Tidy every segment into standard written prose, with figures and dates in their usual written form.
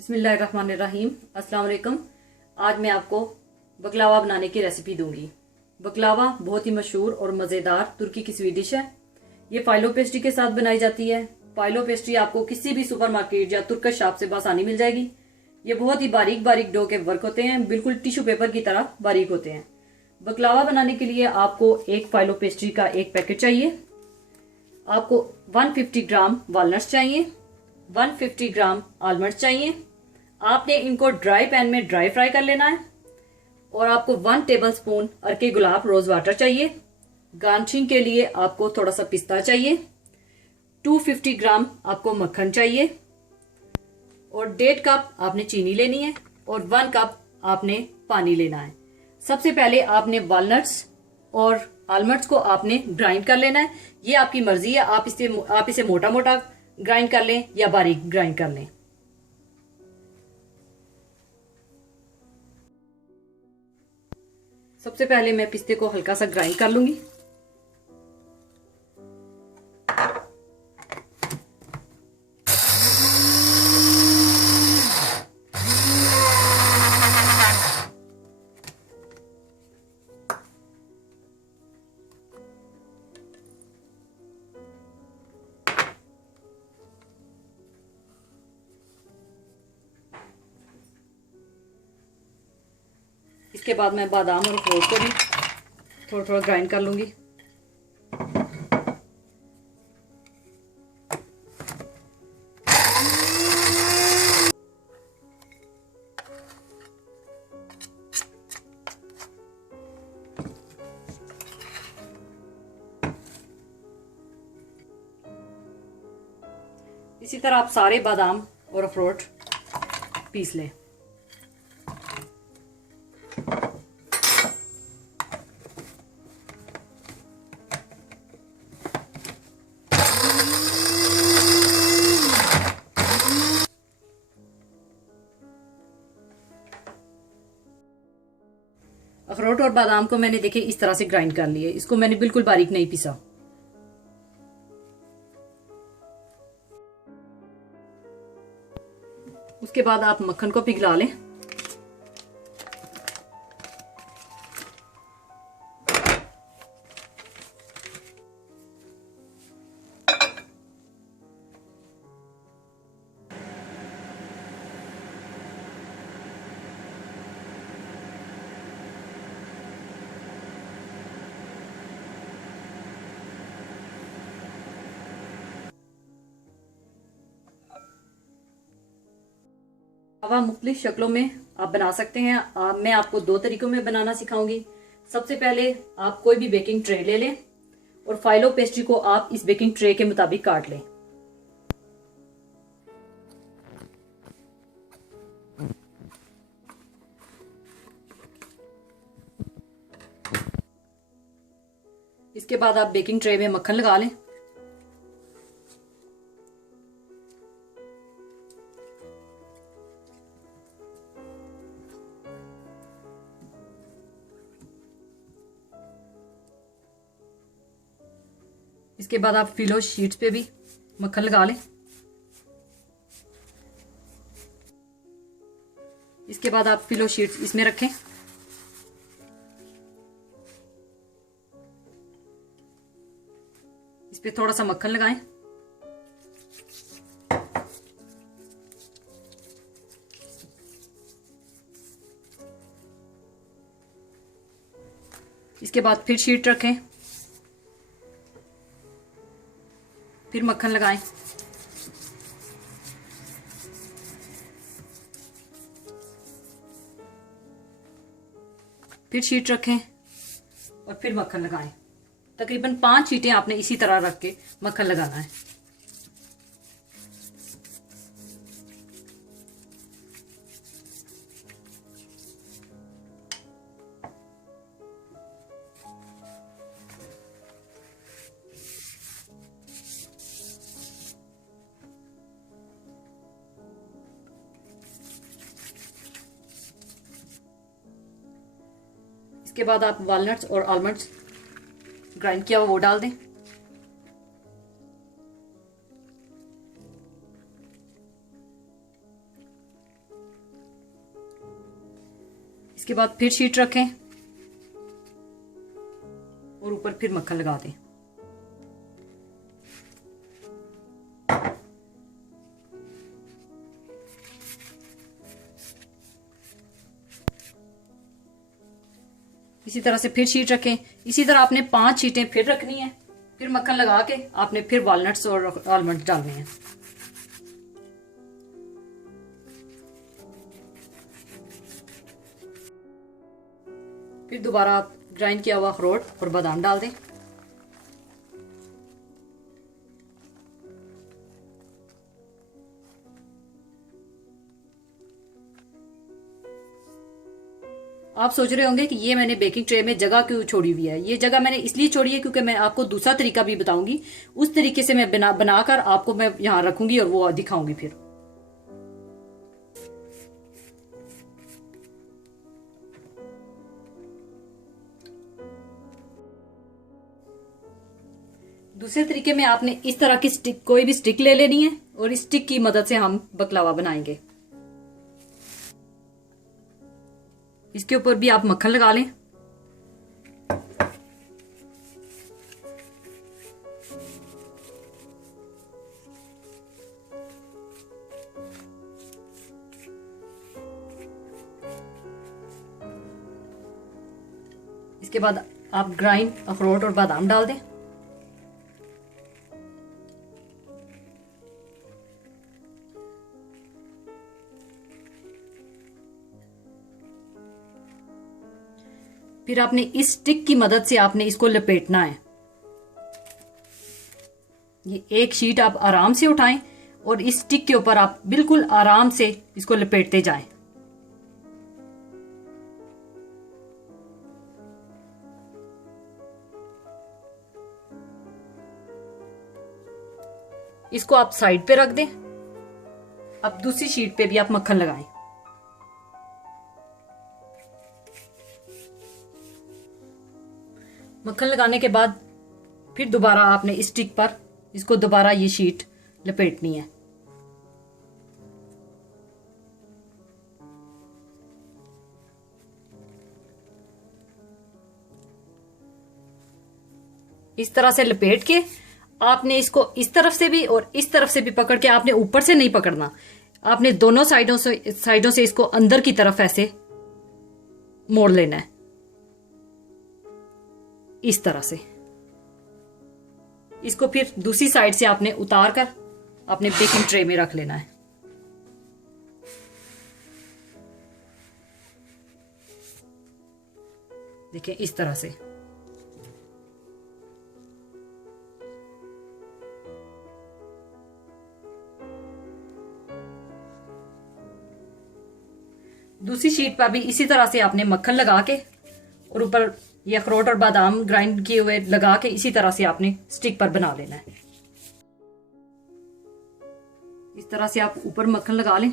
बिस्मिल्लाहिर्रहमानिर्रहीम। अस्सलाम वालेकुम। आज मैं आपको बकलावा बनाने की रेसिपी दूंगी। बकलावा बहुत ही मशहूर और मज़ेदार तुर्की की स्वीट डिश है। ये फाइलो पेस्ट्री के साथ बनाई जाती है। फाइलो पेस्ट्री आपको किसी भी सुपरमार्केट या तुर्कश शॉप से आसानी मिल जाएगी। ये बहुत ही बारीक बारीक डो के वर्क होते हैं, बिल्कुल टिश्यू पेपर की तरह बारीक होते हैं। बकलावा बनाने के लिए आपको एक फाइलो पेस्ट्री का एक पैकेट चाहिए। आपको 150 ग्राम वालनट्स चाहिए, 150 ग्राम आलमंड्स चाहिए। आपने इनको ड्राई पैन में ड्राई फ्राई कर लेना है। और आपको 1 टेबलस्पून अरके गुलाब रोज वाटर चाहिए। गार्निशिंग के लिए आपको थोड़ा सा पिस्ता चाहिए। 250 ग्राम आपको मक्खन चाहिए और 1.5 कप आपने चीनी लेनी है और 1 कप आपने पानी लेना है। सबसे पहले आपने वालनट्स और आलमंड्स को आपने ग्राइंड कर लेना है। ये आपकी मर्जी है, आप इसे मोटा मोटा ग्राइंड कर लें या बारीक ग्राइंड कर लें। सबसे पहले मैं पिस्ते को हल्का सा ग्राइंड कर लूंगी। इसके बाद मैं बादाम और अखरोट को भी थोड़ा थोड़ा ग्राइंड कर लूंगी। इसी तरह आप सारे बादाम और अखरोट पीस लें। अखरोट और बादाम को मैंने देखे इस तरह से ग्राइंड कर लिए। इसको मैंने बिल्कुल बारीक नहीं पीसा। उसके बाद आप मक्खन को पिघला लें। हवा मुख्तलिफ शक्लों में आप बना सकते हैं। मैं आपको 2 तरीकों में बनाना सिखाऊंगी। सबसे पहले आप कोई भी बेकिंग ट्रे ले लें और फाइलो पेस्ट्री को आप इस बेकिंग ट्रे के मुताबिक काट लें। इसके बाद आप बेकिंग ट्रे में मक्खन लगा लें। इसके बाद आप फिलो शीट्स पे भी मक्खन लगा लें। इसके बाद आप फिलो शीट्स इसमें रखें। इस पे थोड़ा सा मक्खन लगाएं। इसके बाद फिर शीट रखें, फिर मक्खन लगाएं। फिर शीट रखें और फिर मक्खन लगाएं। तकरीबन 5 शीटें आपने इसी तरह रख के मक्खन लगाना है। इसके बाद आप वालनट्स और आलमंड्स ग्राइंड किया हुआ वो डाल दें। इसके बाद फिर शीट रखें और ऊपर फिर मक्खन लगा दें। इसी तरह से फिर शीट रखें। इसी तरह आपने 5 शीटें फिर रखनी है। फिर मक्खन लगा के आपने फिर वॉलनट्स और आलमंड डालने हैं। फिर दोबारा आप ग्राइंड किया हुआ अखरोट और बादाम डाल दें। आप सोच रहे होंगे कि ये मैंने बेकिंग ट्रे में जगह क्यों छोड़ी हुई है। ये जगह मैंने इसलिए छोड़ी है क्योंकि मैं आपको दूसरा तरीका भी बताऊंगी। उस तरीके से मैं बनाकर आपको मैं यहां रखूंगी और वो दिखाऊंगी। फिर दूसरे तरीके में आपने इस तरह की स्टिक, कोई भी स्टिक ले लेनी है और इस स्टिक की मदद से हम बकलावा बनाएंगे। इसके ऊपर भी आप मक्खन लगा लें। इसके बाद आप ग्राइंड अखरोट और बादाम डाल दें। फिर आपने इस स्टिक की मदद से आपने इसको लपेटना है। ये एक शीट आप आराम से उठाएं और इस स्टिक के ऊपर आप बिल्कुल आराम से इसको लपेटते जाएं। इसको आप साइड पे रख दें। अब दूसरी शीट पे भी आप मक्खन लगाएं। मक्खन लगाने के बाद फिर दोबारा आपने इस स्टिक पर इसको दोबारा ये शीट लपेटनी है। इस तरह से लपेट के आपने इसको इस तरफ से भी और इस तरफ से भी पकड़ के, आपने ऊपर से नहीं पकड़ना, आपने दोनों साइडों से इसको अंदर की तरफ ऐसे मोड़ लेना है। इस तरह से इसको फिर दूसरी साइड से आपने उतार कर अपने बेकिंग ट्रे में रख लेना है। देखिए इस तरह से। दूसरी शीट पर भी इसी तरह से आपने मक्खन लगा के और ऊपर ये अखरोट और बादाम ग्राइंड किए हुए लगा के इसी तरह से आपने स्टिक पर बना लेना है। इस तरह से आप ऊपर मक्खन लगा लें।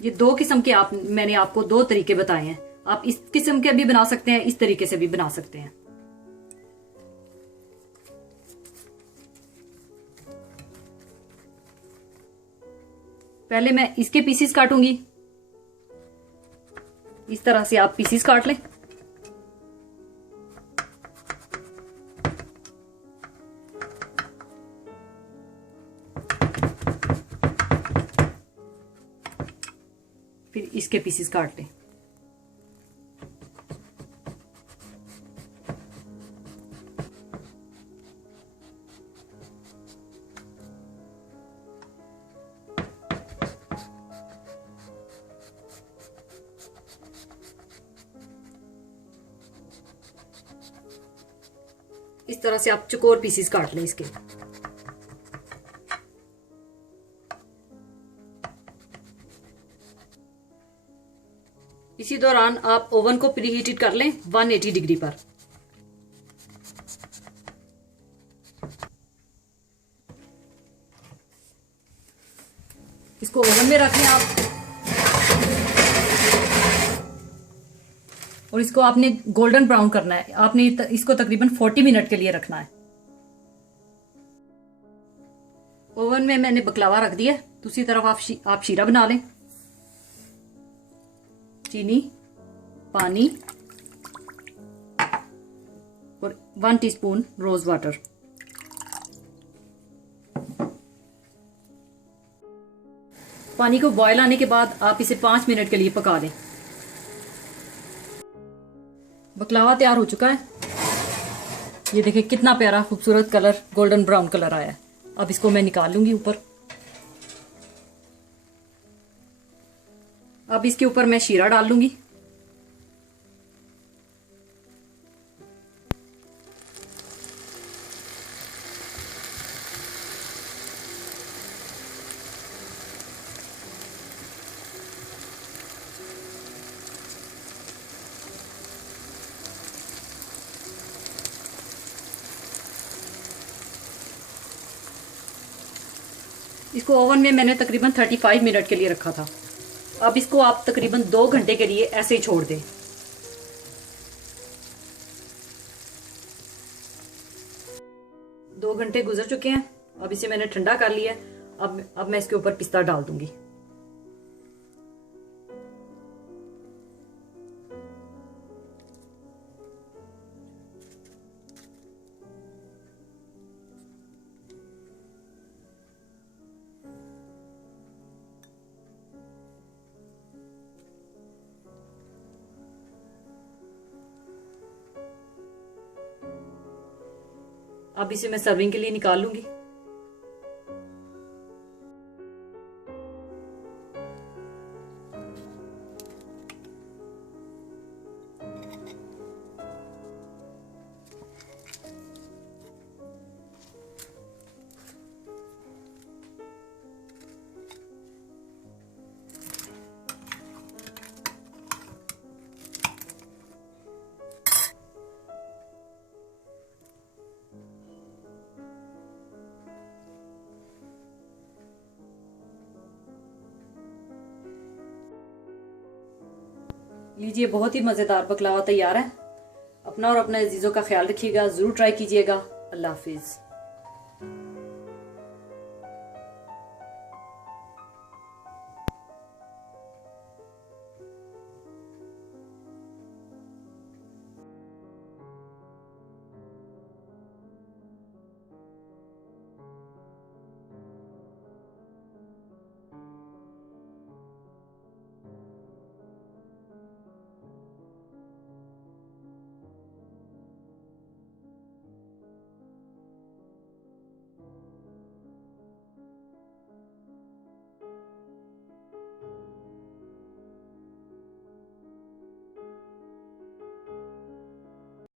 ये 2 किस्म के मैंने आपको 2 तरीके बताए हैं। आप इस किस्म के भी बना सकते हैं, इस तरीके से भी बना सकते हैं। पहले मैं इसके पीसेस काटूंगी। इस तरह से आप पीसेस काट लें। फिर इसके पीसेस काट लें। इस तरह से आप चौकोर पीसेस काट लें इसके। इसी दौरान आप ओवन को प्रीहीटेड कर लें 180 डिग्री पर। इसको ओवन में रख लें आप, और इसको आपने गोल्डन ब्राउन करना है। आपने इसको तकरीबन 40 मिनट के लिए रखना है। ओवन में मैंने बकलावा रख दिया। दूसरी तरफ आप शीरा बना लें। चीनी, पानी और 1 टीस्पून रोज वाटर। पानी को बॉयल आने के बाद आप इसे 5 मिनट के लिए पका दें। बकलावा तैयार हो चुका है। ये देखिए कितना प्यारा खूबसूरत कलर, गोल्डन ब्राउन कलर आया है। अब इसको मैं निकाल लूंगी ऊपर। अब इसके ऊपर मैं शीरा डाल लूंगी। इसको ओवन में मैंने तकरीबन 35 मिनट के लिए रखा था। अब इसको आप तकरीबन 2 घंटे के लिए ऐसे ही छोड़ दें। दो घंटे गुजर चुके हैं। अब इसे मैंने ठंडा कर लिया है। अब मैं इसके ऊपर पिस्ता डाल दूंगी। अब इसे मैं सर्विंग के लिए निकाल लूंगी। लीजिए, बहुत ही मजेदार बकलावा तैयार है। अपना और अपने अजीजों का ख्याल रखिएगा, जरूर ट्राई कीजिएगा। अल्लाह हाफिज।